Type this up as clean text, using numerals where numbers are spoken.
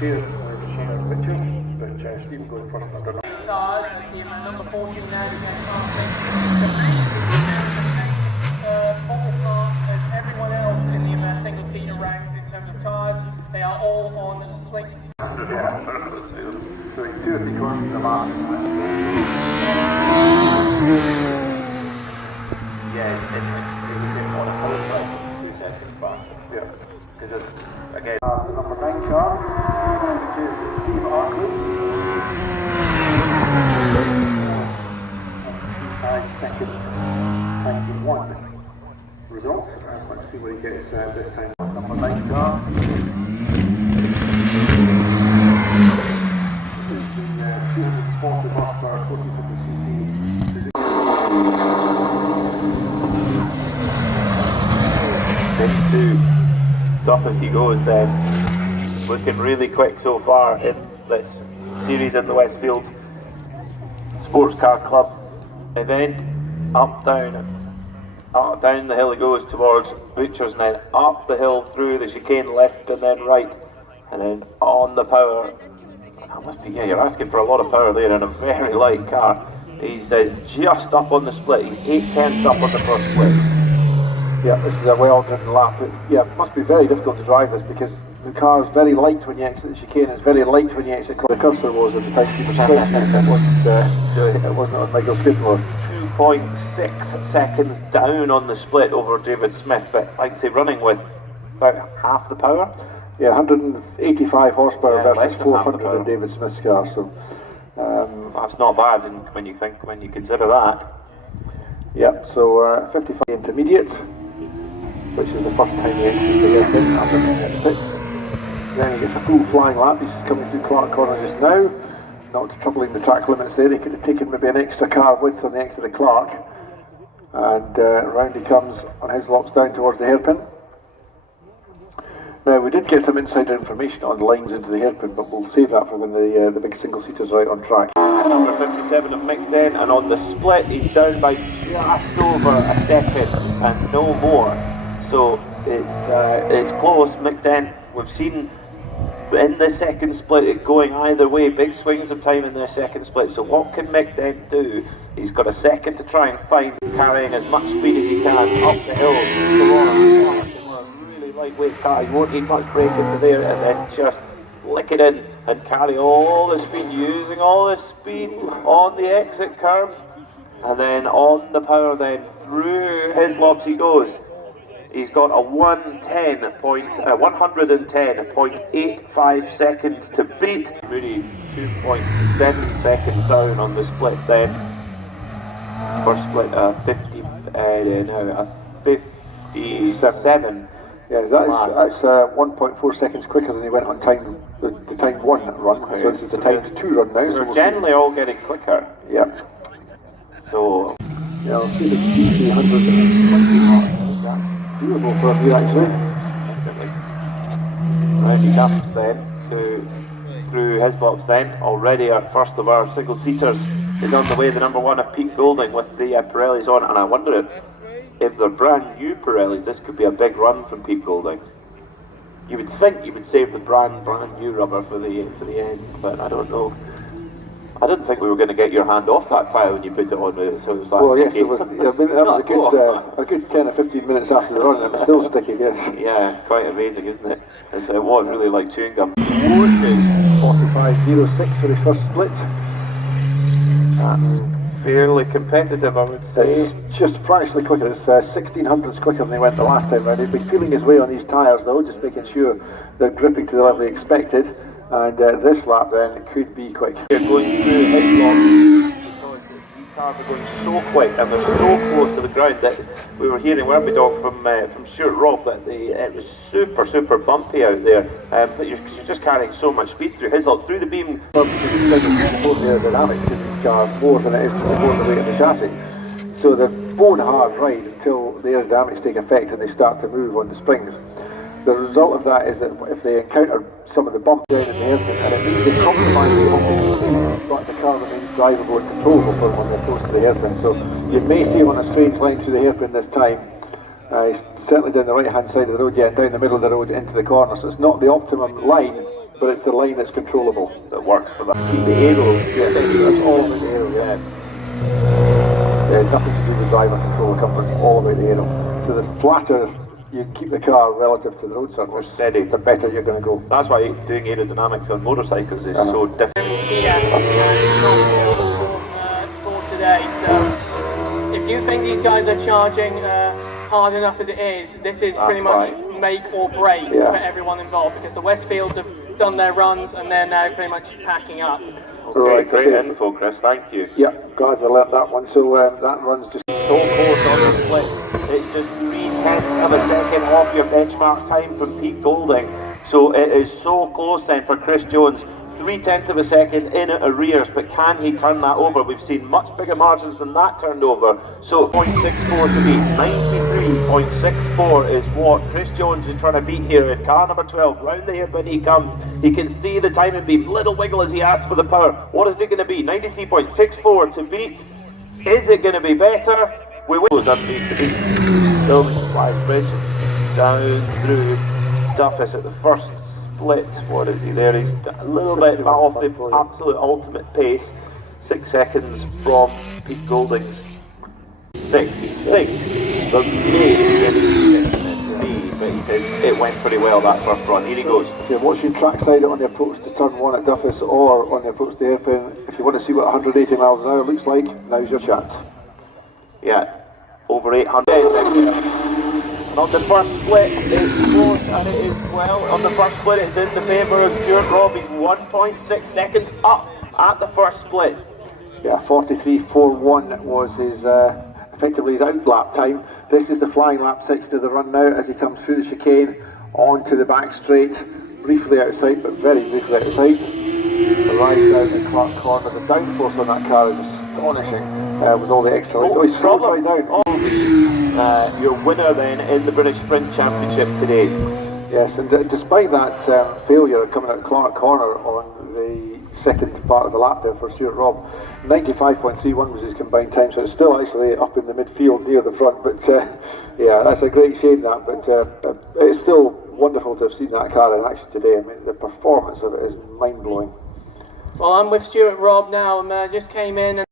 shared pictures, but Stephen going first under number 14 now as everyone else in the single seater ranks in terms of cars. They are all on swing. Yeah, so he's 2 seconds in the last. Yeah, it was in on a whole 2 seconds back. Yeah. Because it's, again, the number 9 car, which is Steve Arkley. 5 seconds, 91 results. Let's see what he gets this time. Number 9 car. This is the 240 horsepower, 40cc. into top as he goes then. Looking really quick so far in this series in the Westfield Sports Car Club event. Down the hill he goes towards Butchers, and then up the hill through the chicane, left and then right, and then on the power. That must be, yeah, you're asking for a lot of power there in a very light car. He's just up on the split. He's 8/10 up on the first split. Yeah, this is a well-driven lap. It must be very difficult to drive this because the car is very light when you exit the chicane. It's very light when you exit. The cursor was at the time he was it wasn't on Michael Skidmore. 2.6 seconds down on the split over David Smith, but I'd say running with about half the power. Yeah, 185 horsepower versus less than half the 400 power. in David Smith's car. So that's not bad when you consider that. Yeah, so 55 intermediate, which is the first time he enters the hairpin after the pit. Then he gets a full flying lap. He's coming through Clark Corner just now, not troubling the track limits there. He could have taken maybe an extra car width on the exit of Clark, and round he comes on his laps down towards the hairpin. Now we did get some insider information on lines into the hairpin, but we'll save that for when the big single seaters are out on track. Number 57 of mixed in, and on the split he's down by just over a second and no more. So it's close. Mixed in, we've seen in the second split it going either way, big swings of time in their second split. So what can mixed in do? He's got a second to try and find, carrying as much speed as he can up the hill. Really lightweight car, you won't need much brake into there, and then just lick it in and carry all the speed, using all the speed on the exit curve, and then on the power, then through his lobs he goes. He's got a 110.85 seconds to beat. Moody 2.7 seconds down on the split then. First split 57. Yeah, that's 1.4 seconds quicker than he went on time, the time 1 run, so this is the time 2 run now. So we're generally all getting quicker. Yeah. So, yeah, I'll see the GT120 beautiful for you actually. Right, he comes then through his box then. Already our first of our single seaters is on the way, the number 1 of Peak Building with the Pirellis on, and I wonder if they're brand new Pirellis, this could be a big run from Peak Building. You would think you would save the brand new rubber for the end, but I don't know. I didn't think we were going to get your hand off that file when you put it on. So it was like, well, yes, it was, that was a good 10 or 15 minutes after the run, and it's still sticky, yes. Yeah, quite amazing, isn't it? It was really like chewing gum. 45.06 for his first split. Fairly competitive, I would say. It's just fractionally quicker. It's 1600s quicker than they went the last time round. He'd be feeling his way on these tyres though, just making sure they're gripping to the level he expected. And this lap then could be quick. They're going through his block because these cars are going so quick and they're so close to the ground that we were hearing, weren't we, Doc, from Stuart Robb, that it was super bumpy out there. But you're just carrying so much speed through his lot, through the beam. More aerodynamics in this car more than it is to support the weight of the chassis. So they're bone hard ride until the aerodynamics take effect and they start to move on the springs. The result of that is that if they encounter some of the bumps down in the hairpin, and it means they compromise the bumping, but the car remains drivable and controllable for them when they're close to the hairpin. So you may see him on a strange line through the hairpin this time. He's certainly down the right hand side of the road, yeah, and down the middle of the road into the corner, so it's not the optimum line, but it's the line that's controllable. That works for that. Keep the aero. Yeah, that's all about the aero, yeah. Nothing to do with driver control comfort, all about the aero. So the flatter you keep the car relative to the road surface, steady, the better you're going to go. That's why doing aerodynamics on motorcycles is so difficult. Here for today. So if you think these guys are charging hard enough as it is, this is pretty much make or break for everyone involved, because the Westfields have done their runs and they're now pretty much packing up. Okay, great info, Chris, thank you. Yeah, glad I learnt that one. So that runs just so close on the split. It's just 0.3 of a second off your benchmark time from Pete Goulding. So it is so close then for Chris Jones. 0.3 of a second in at arrears, but can he turn that over? We've seen much bigger margins than that turned over. So 0.64 to beat. 93.64 is what Chris Jones is trying to beat here in car number 12. Round the hip when he comes. He can see the timing beam. Little wiggle as he asks for the power. What is it going to be? 93.64 to beat. Is it going to be better? We will underneath the beat. Building supply bridge down through Duffus at the first split. What is he there? He's a little bit off the absolute ultimate pace. 6 seconds from Pete Goulding's 66. But he says it went pretty well that first run. Here he goes. If you're watching trackside on the approach to turn 1 at Duffus or on the approach to Hairpin, if you want to see what 180 miles an hour looks like, now's your chance. Yeah, over 800. And on the first split, it's close, and it is well. On the first split, it's in the favour of Stuart Robb. He's 1.6 seconds up at the first split. Yeah, 43.41 was his effectively his out lap time. This is the flying lap section of the run now as he comes through the chicane onto the back straight, briefly outside, but very briefly outside. Arrives out in Clark Corner. The downforce on that car is astonishing. With all the extra light. Oh, he's slowed right down. Your winner then in the British Sprint Championship today. Yes, and despite that failure coming out of Clark Corner on the second part of the lap there for Stuart Robb, 95.31 was his combined time, so it's still actually up in the midfield near the front, but yeah, that's a great shame that, but it's still wonderful to have seen that car in action today. I mean, the performance of it is mind-blowing. Well, I'm with Stuart Robb now, and just came in and